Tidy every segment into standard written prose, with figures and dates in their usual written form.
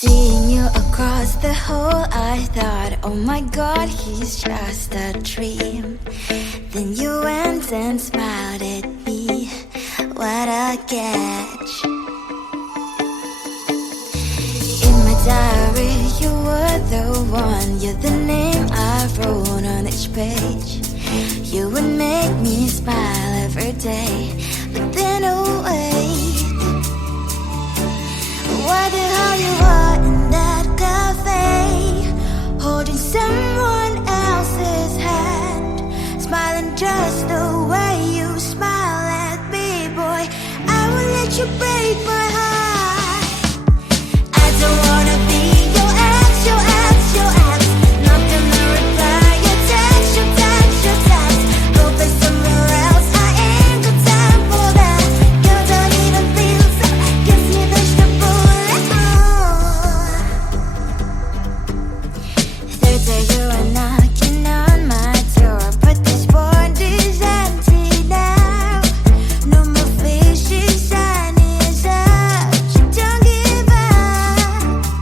Seeing you across the hall, I thought, oh my god, he's just a dream. Then you went and smiled at me, what a catch. In my diary, you were the one, you're the name I wrote on each page. You would make me smile every day, but then oh wait, why the hell you are in that cafe, holding someone else's hand, smiling just the way you smile at me, boy, I will let you break my heart. I don't wanna be your ex, your ex, your ex, not gonna reply your text, your text, your text, go play somewhere else, I ain't got time for that, girl don't even feel so, gives me vegetable. Third day you are knocking on my door, but this board is empty now. No more fishes, sun is up, you don't give up.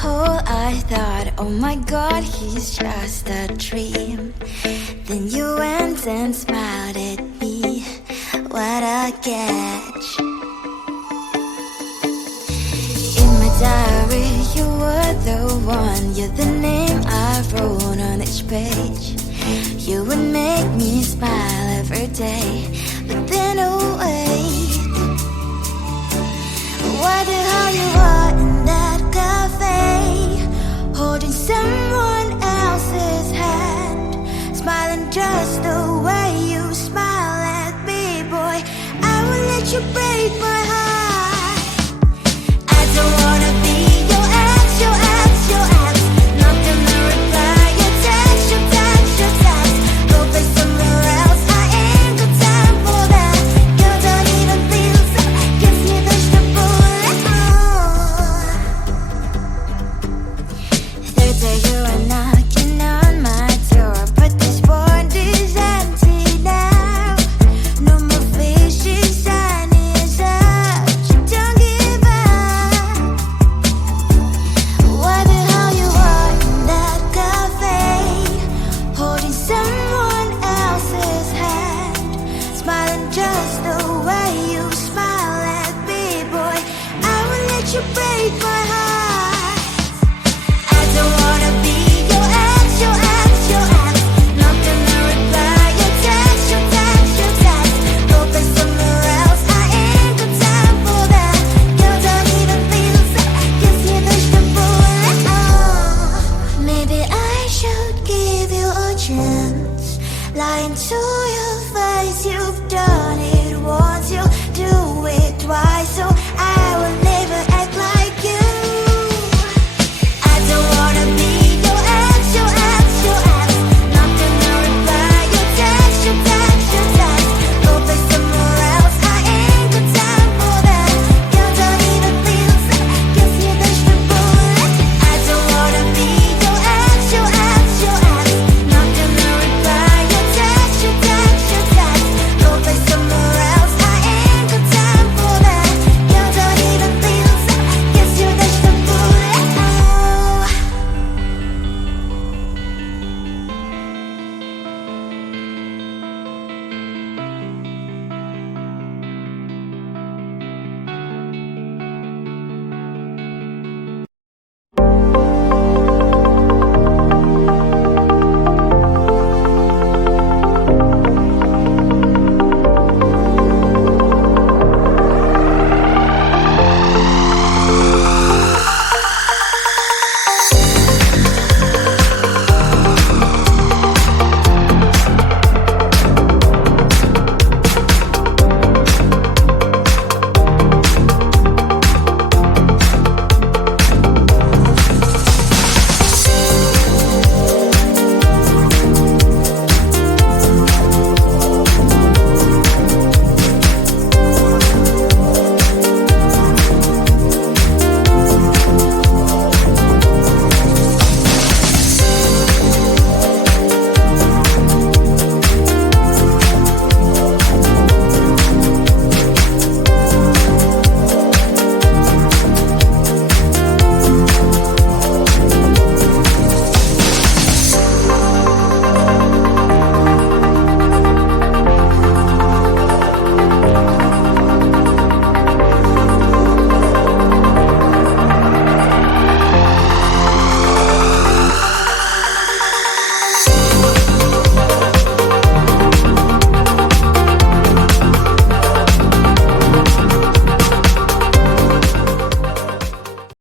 hole, I thought, oh my god, he's just a dream. Then you went and smiled at me. What a catch. In my diary, you were the one. You're the name I wrote on each page. You would make me smile every day. But then, oh wait, what the hell you are in that cafe, holding someone else's hand, smiling just the way you smile at me, boy. I will let you break my heart. I don't wanna be your ex, your ex, your ex. Not gonna reply your text, your text, your text. Go play somewhere else, I ain't got time for that. You don't even feel so, kiss me vegetable. Third day you are knocking on my door, but this phone is empty now. No more fishes, sun is up. You don't give up. What the hell you are in that cafe, holding someone else's hand, smiling just the way you smile at me, boy. I will let you break my heart. I don't wanna be your ex, your ex, your ex. Not gonna reply your text, your text, your text. Go play somewhere else, I ain't got time for that. You don't even feel so, kiss me vegetable. Maybe I should give you a chance. Lying to your face, you've done it